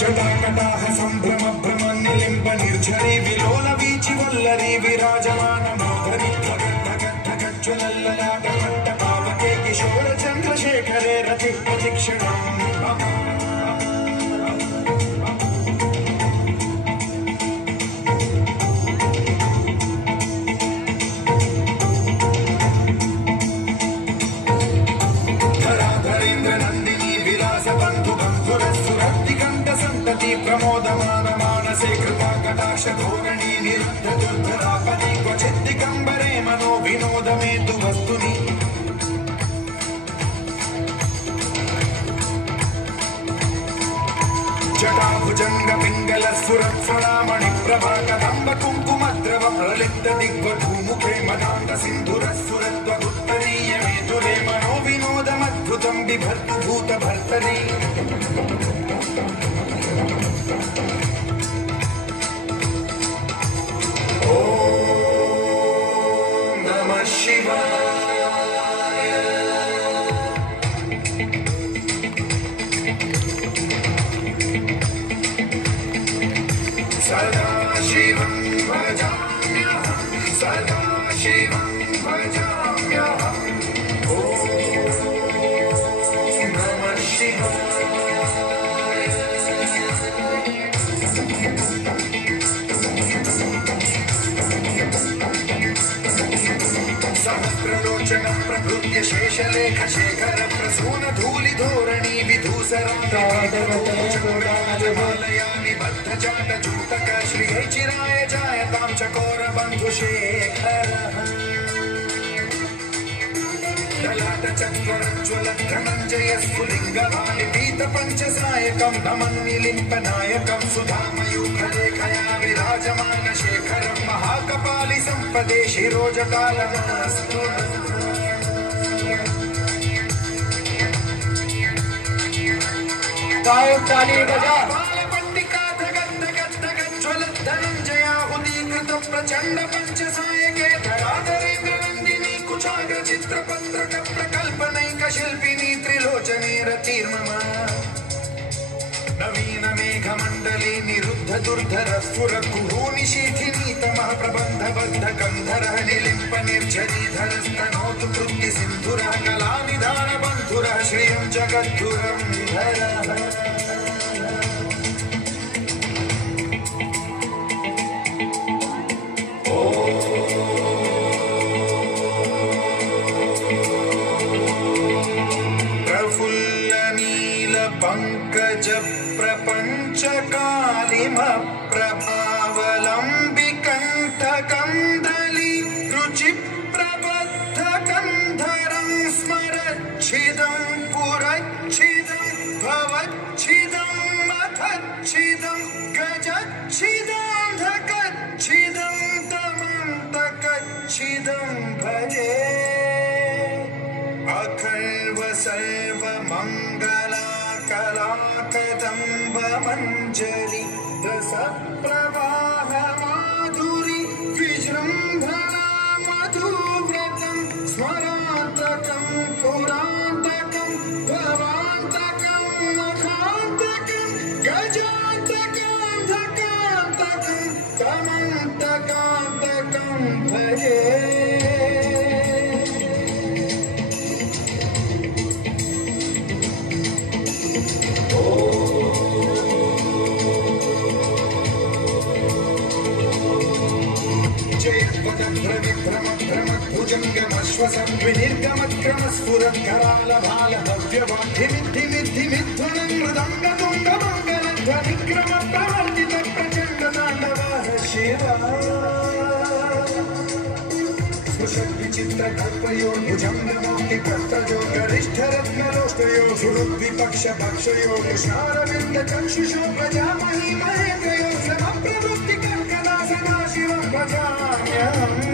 जटाकटाह संभ्रम भ्रम निलिम्ब निर्झरी विलोल वीचि वल्लरी विराजमान मोदरी ज्वलल्ललाट मट्ट पावके किशोर चंद्रशेखरे रति प्रतीक्षणम् प्रमोदमान मानसे कृपा कटाक्ष धोरणी निरुद्ध दुर्धरापदि क्वचित् दिगम्बरे मनो विनोद मे तु वस्तुनि जटाभुजंग पिंगल सुरत्सरामणि प्रभा कदम्ब कुङ्कुमद्रव प्रलिप्त दिग्वधूमुखे मदान्त सिन्धुरस्सुरत्व उत्तरीय मेतुरे मनो विनोदमद्भुतं बिभर्तु भूत भर्तरि ओम नमः शिवाय सदा शिवं भजाम्यहं सदा शिवं भजाम्यहं ओम नमः शिवाय सहस्रलोचनं प्रभृत्य शेषलेख शेखर प्रसून धूलि धोरणी विधूसराजमालयानि बद्ध चाट चूतक श्रिय चिराय जायतां चकोर बन्धु शेखर ललाट चत्वरज्वल धनञ्जय स्फुलिङ्गवाणि पीत पञ्चसायकं नमन्निलिम्प नायकं सुधामयूखलेखया विराजमान शेखरं महाकपालि सम्पदे शिरोजकालमास्तु ताली बजा बालपट्टिका धगद् धगद् धगद् ज्वलत् धनञ्जयाहुतीकृत प्रचण्ड पञ्चसायके धराधरेन्द्र नन्दिनी कुचाग्र चित्रपत्रक प्रकल्पनैक शिल्पिनी त्रिलोचने रतिर्मम नवीन मेघमण्डली निरुद्ध दुर्धर स्फुर कुहूनि शीथिनी तमः प्रबन्ध बद्ध गन्धरः निलिम्प निर्झरीधर स्तनोतु कृत्ति सिन्धुरः कलानिधान बन्धुरः श्रियं जगद्धुरं धरः प्रफुल्ल नील पंकज प्रपंच कालिम प्रभावलंबि कंठ कंदली रुचि प्रबद्ध कंधरं स्मरच्छिदं पुरच्छिदं भवच्छिदं मथच्छिदं गजच्छिदं धकच्छिदं तमन्तकच्छिदं भजे अखर्व सर्व मंगला कलाकदम्ब मंजरी रस प्रवाह माधुरी विजृंभणा मधुव्रतं स्मरान्तकं पुरान्तकं भवान्तकं मखान्तकं गजान्तकं धकान्तकं तमन्तकान्तकं भजे भुजंगमश्वसं विनिर्गमक्रमस्फुरत्करालभाल भव्यवाद्धिमिद्धिमिद्धिमिद्धुनं मृदङ्गतुण्डमङ्गलध्वनिक्रम प्रवर्तित प्रचण्डताण्डवः शिवा स्पृशद्विचित्रकल्पयो भुजङ्गमौक्तिकर्तयो गरिष्ठरत्नलोष्टयो सुहृद्विपक्षपक्षयो कृष्णारविन्दचक्षुषो प्रजामहि महेन्द्रयो श्रमप्रवृत्तिकर्कदा सदाशिवं भजाम्यहम्